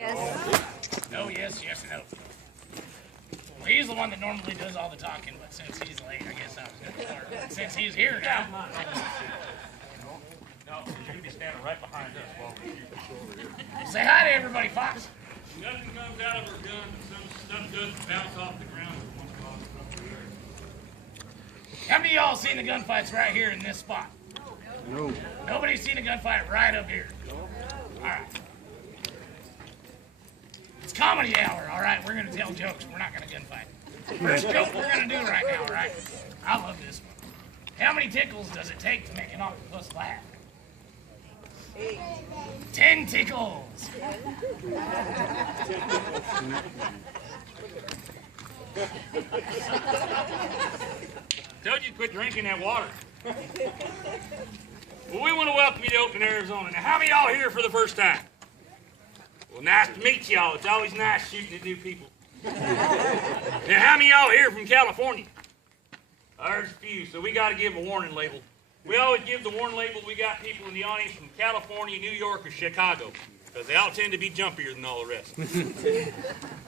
Yes. No, yes, yes, no. Well, he's the one that normally does all the talking, but since he's late, I guess I was going to start. Since he's here now. No, you're going to be standing right behind us while we shoot. Say hi to everybody, Fox. Nothing comes out of our gun, some stuff does bounce off the ground. How many of y'all seen the gunfights right here in this spot? No. Nobody's seen a gunfight right up here. All right. It's comedy hour, all right? We're going to tell jokes. We're not going to gunfight. First joke we're going to do right now, all right? I love this one. How many tickles does it take to make an octopus laugh? 10 tickles. Told you to quit drinking that water. Well, we want to welcome you to Oatman, Arizona. Now, how many of y'all here for the first time? Well, nice to meet y'all. It's always nice shooting at new people. Now, how many of y'all here from California? There's a few, so we got to give a warning label. We always give the warning label. We got people in the audience from California, New York, or Chicago, because they all tend to be jumpier than all the rest.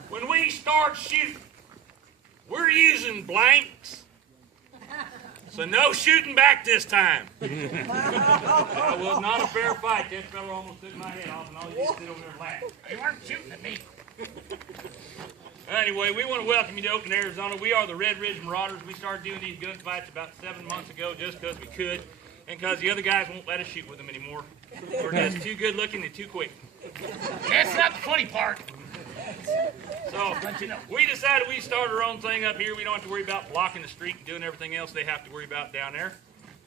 When we start shooting, we're using blanks. So no shooting back this time. That was not a fair fight. That fella almost took my head off, and all he did was sit over there and laugh. They weren't shooting at me. Anyway, we want to welcome you to Oatman, Arizona. We are the Red Ridge Marauders. We started doing these gunfights about 7 months ago just because we could, and because the other guys won't let us shoot with them anymore. We're just too good looking and too quick. That's not the funny part. So we decided we'd start our own thing up here. We don't have to worry about blocking the street and doing everything else they have to worry about down there.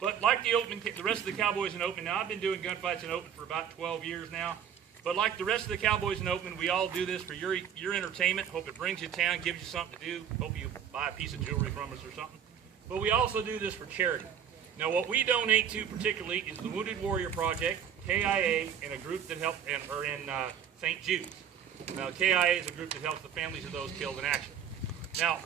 But like the rest of the cowboys in Oatman, now I've been doing gunfights in Oatman for about 12 years now. But like the rest of the cowboys in Oatman, we all do this for your entertainment. Hope it brings you to town, gives you something to do. Hope you buy a piece of jewelry from us or something. But we also do this for charity. Now what we donate to particularly is the Wounded Warrior Project, KIA, and a group that are in St. Jude's. Now KIA is a group that helps the families of those killed in action. Now,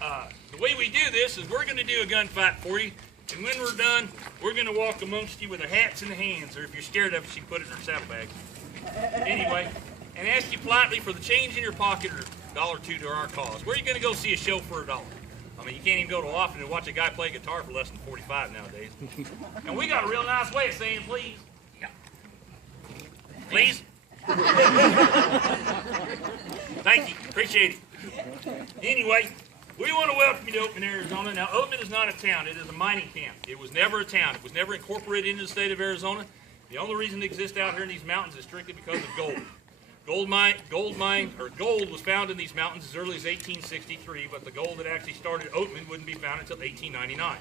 the way we do this is we're going to do a gunfight for you. And when we're done, we're going to walk amongst you with our hats in the hands, or if you're scared of us, you can put it in our saddlebags. Anyway, and ask you politely for the change in your pocket or $1 or $2 to our cause. Where are you going to go see a show for $1? I mean, you can't even go to often and watch a guy play guitar for less than 45 nowadays. And we got a real nice way of saying please. Yeah. Please. Thank you. Appreciate it. Anyway, we want to welcome you to Oatman, Arizona. Now, Oatman is not a town. It is a mining camp. It was never a town. It was never incorporated into the state of Arizona. The only reason it exists out here in these mountains is strictly because of gold. Gold was found in these mountains as early as 1863, but the gold that actually started Oatman wouldn't be found until 1899.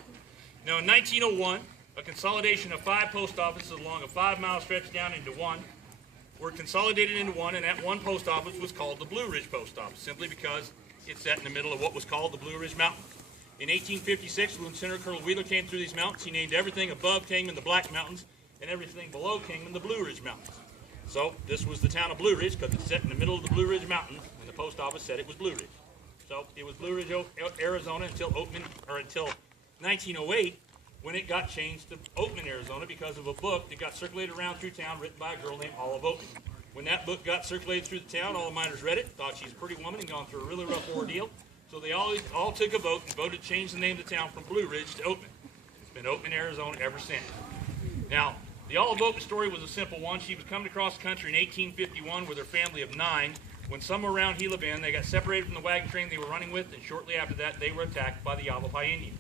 Now, in 1901, a consolidation of 5 post offices along a 5-mile stretch down into one were consolidated into one, and that one post office was called the Blue Ridge Post Office, simply because it's set in the middle of what was called the Blue Ridge Mountains. In 1856, when Senator Colonel Wheeler came through these mountains, he named everything above Kingman the Black Mountains and everything below Kingman the Blue Ridge Mountains. So this was the town of Blue Ridge because it's set in the middle of the Blue Ridge Mountains, and the post office said it was Blue Ridge. So it was Blue Ridge, Arizona until 1908, when it got changed to Oatman, Arizona, because of a book that got circulated around through town written by a girl named Olive Oatman. When that book got circulated through the town, all the miners read it, thought she's a pretty woman and gone through a really rough ordeal. So they all took a vote and voted to change the name of the town from Blue Ridge to Oatman. It's been Oatman, Arizona ever since. Now, the Olive Oatman story was a simple one. She was coming across the country in 1851 with her family of 9. When somewhere around Gila Bend, they got separated from the wagon train they were running with, and shortly after that, they were attacked by the Yavapai Indians.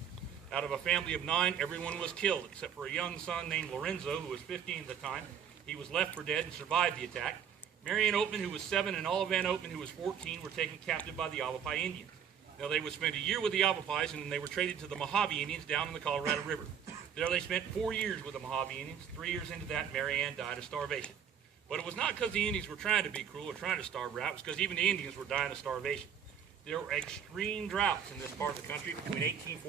Out of a family of 9, everyone was killed except for a young son named Lorenzo, who was 15 at the time. He was left for dead and survived the attack. Marion Oatman, who was 7, and Olive Ann Oatman, who was 14, were taken captive by the Yavapai Indians. Now, they would spend a year with the Yavapais, and then they were traded to the Mojave Indians down in the Colorado River. There they spent 4 years with the Mojave Indians. 3 years into that, Mary Ann died of starvation. But it was not because the Indians were trying to be cruel or trying to starve her out. It was because even the Indians were dying of starvation. There were extreme droughts in this part of the country between 1840